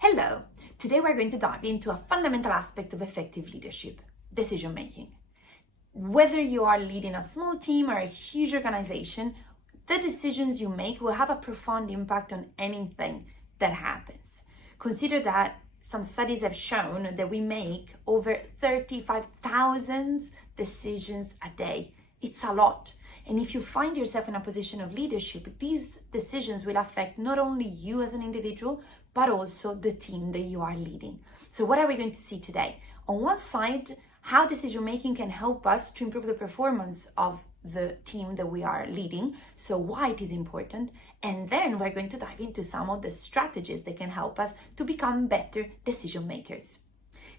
Hello! Today we're going to dive into a fundamental aspect of effective leadership, decision making. Whether you are leading a small team or a huge organization, the decisions you make will have a profound impact on anything that happens. Consider that some studies have shown that we make over 35,000 decisions a day. It's a lot. And if you find yourself in a position of leadership, these decisions will affect not only you as an individual, but also the team that you are leading. So what are we going to see today? On one side, how decision making can help us to improve the performance of the team that we are leading, so why it is important, and then we're going to dive into some of the strategies that can help us to become better decision makers.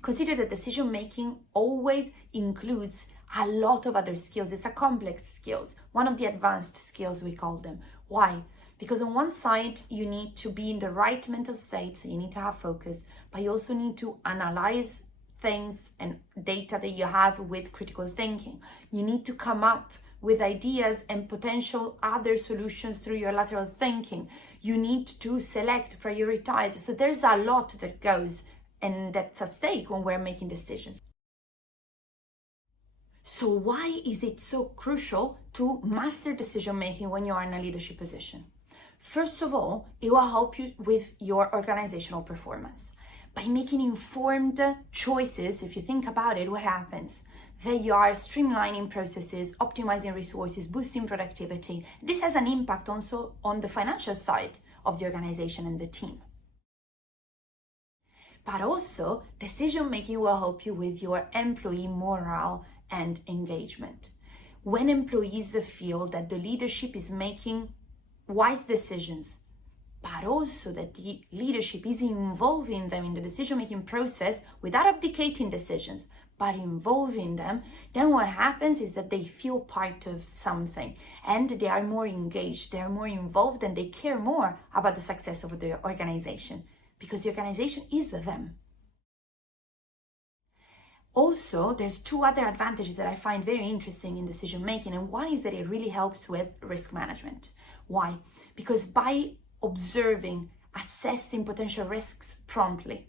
Consider that decision making always includes a lot of other skills. It's a complex skills, one of the advanced skills we call them. Why? Because on one side, you need to be in the right mental state, so you need to have focus, but you also need to analyze things and data that you have with critical thinking. You need to come up with ideas and potential other solutions through your lateral thinking. You need to select, prioritize. So there's a lot that goes and that's at stake when we're making decisions. So why is it so crucial to master decision making when you are in a leadership position? First of all, it will help you with your organizational performance. By making informed choices, if you think about it, what happens? That you are streamlining processes, optimizing resources, boosting productivity. This has an impact also on the financial side of the organization and the team. But also, decision making will help you with your employee morale and engagement. When employees feel that the leadership is making wise decisions, but also that the leadership is involving them in the decision-making process without abdicating decisions, but involving them, then what happens is that they feel part of something and they are more engaged, they are more involved, and they care more about the success of the organization because the organization is them. Also, there's two other advantages that I find very interesting in decision making, and one is that it really helps with risk management. Why? Because by observing, assessing potential risks promptly,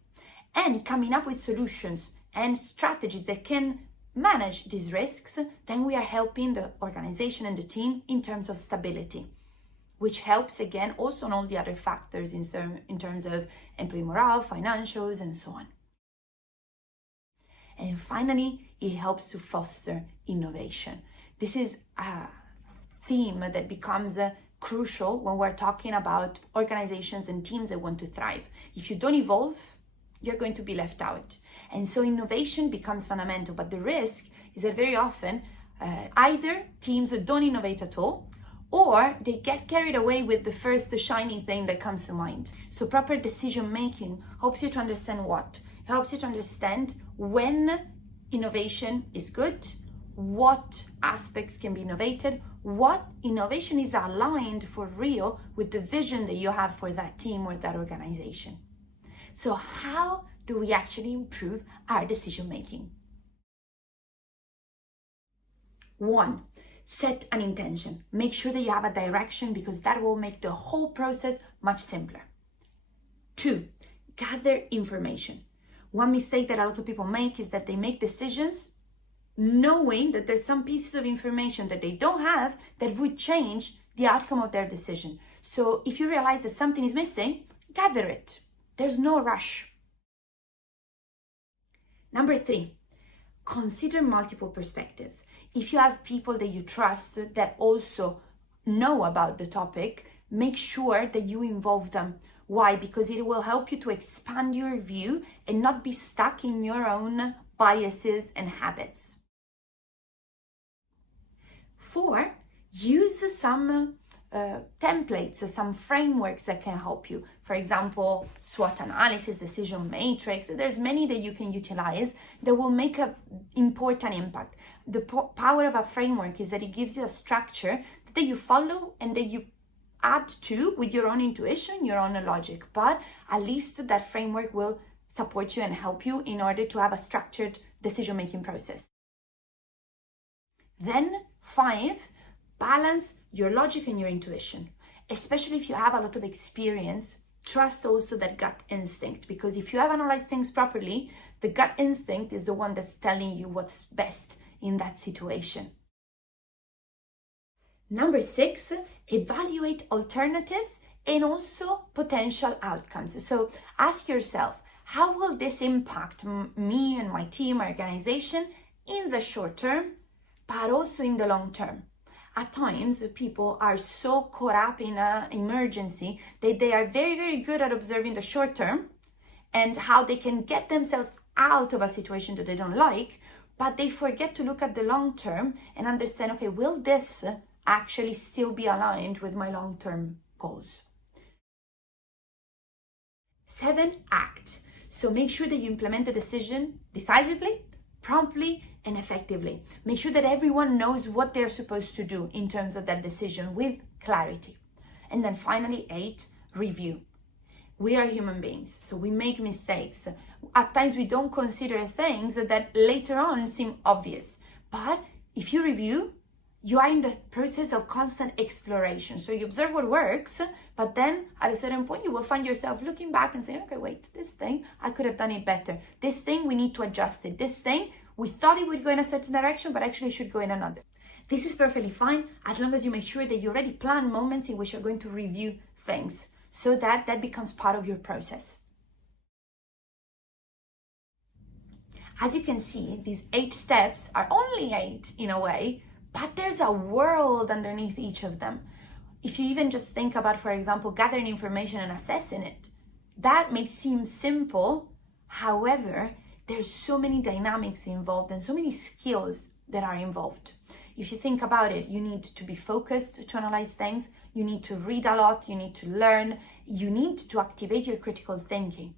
and coming up with solutions and strategies that can manage these risks, then we are helping the organization and the team in terms of stability, which helps again also on all the other factors in terms of employee morale, financials, and so on. And finally, it helps to foster innovation. This is a theme that becomes crucial when we're talking about organizations and teams that want to thrive. If you don't evolve, you're going to be left out. And so innovation becomes fundamental, but the risk is that very often either teams don't innovate at all, or they get carried away with the first shiny thing that comes to mind. So proper decision making helps you to understand what? It helps you to understand when innovation is good, what aspects can be innovated, what innovation is aligned for real with the vision that you have for that team or that organization. So how do we actually improve our decision making? 1, set an intention. Make sure that you have a direction because that will make the whole process much simpler. 2, gather information. One mistake that a lot of people make is that they make decisions knowing that there's some pieces of information that they don't have that would change the outcome of their decision. So if you realize that something is missing, gather it. There's no rush. Number 3, consider multiple perspectives. If you have people that you trust that also know about the topic, make sure that you involve them. Why? Because it will help you to expand your view and not be stuck in your own biases and habits. 4, use some templates, some frameworks that can help you. For example, SWOT analysis, decision matrix. There's many that you can utilize that will make an important impact. The power of a framework is that it gives you a structure that you follow and that you add to with your own intuition, your own logic, but at least that framework will support you and help you in order to have a structured decision-making process. Then 5, balance your logic and your intuition, especially if you have a lot of experience trust also that gut instinct, because if you have analyzed things properly, the gut instinct is the one that's telling you what's best in that situation. Number 6, evaluate alternatives and also potential outcomes. So ask yourself, how will this impact me and my team, my organization in the short term, but also in the long term? At times, people are so caught up in an emergency that they are very, very good at observing the short term and how they can get themselves out of a situation that they don't like, but they forget to look at the long term and understand, okay, will this actually still be aligned with my long-term goals? 7, act. So make sure that you implement the decision decisively, promptly, and effectively. Make sure that everyone knows what they're supposed to do in terms of that decision with clarity. And then finally, 8, review. We are human beings, so we make mistakes. At times we don't consider things that later on seem obvious. But if you review, you are in the process of constant exploration. So you observe what works, but then at a certain point you will find yourself looking back and saying, okay, wait, this thing, I could have done it better. This thing, we need to adjust it. This thing, we thought it would go in a certain direction, but actually it should go in another. This is perfectly fine as long as you make sure that you already plan moments in which you're going to review things so that that becomes part of your process. As you can see, these 8 steps are only 8 in a way, but there's a world underneath each of them. If you even just think about, for example, gathering information and assessing it, that may seem simple. However, there's so many dynamics involved and so many skills that are involved. If you think about it, you need to be focused to analyze things. You need to read a lot. You need to learn. You need to activate your critical thinking.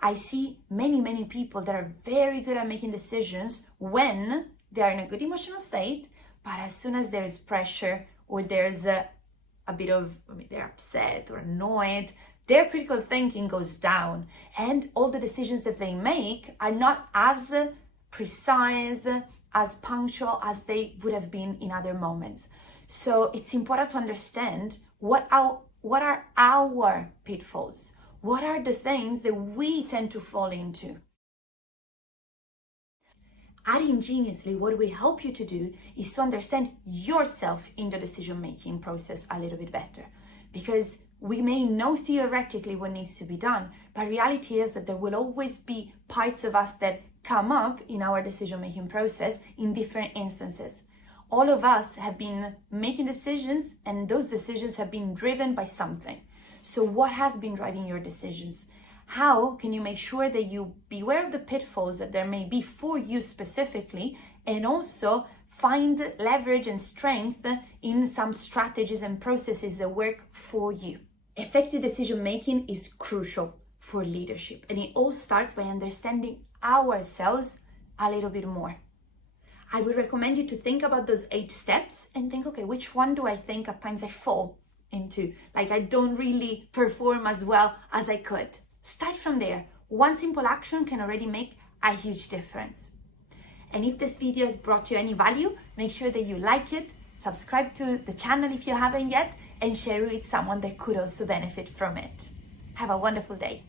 I see many people that are very good at making decisions when they are in a good emotional state, but as soon as there is pressure or there's a bit of, they're upset or annoyed, their critical thinking goes down and all the decisions that they make are not as precise, as punctual as they would have been in other moments. So it's important to understand what are our pitfalls? What are the things that we tend to fall into? At Ingeniously, what we help you to do is to understand yourself in the decision-making process a little bit better. Because we may know theoretically what needs to be done, but reality is that there will always be parts of us that come up in our decision-making process in different instances. All of us have been making decisions, and those decisions have been driven by something. So what has been driving your decisions? How can you make sure that you beware of the pitfalls that there may be for you specifically, and also find leverage and strength in some strategies and processes that work for you? Effective decision making is crucial for leadership, and it all starts by understanding ourselves a little bit more. I would recommend you to think about those 8 steps and think, okay, which one do I think at times I fall into? Like I don't really perform as well as I could. Start from there. One simple action can already make a huge difference. And if this video has brought you any value, make sure that you like it, subscribe to the channel if you haven't yet, and share it with someone that could also benefit from it. Have a wonderful day.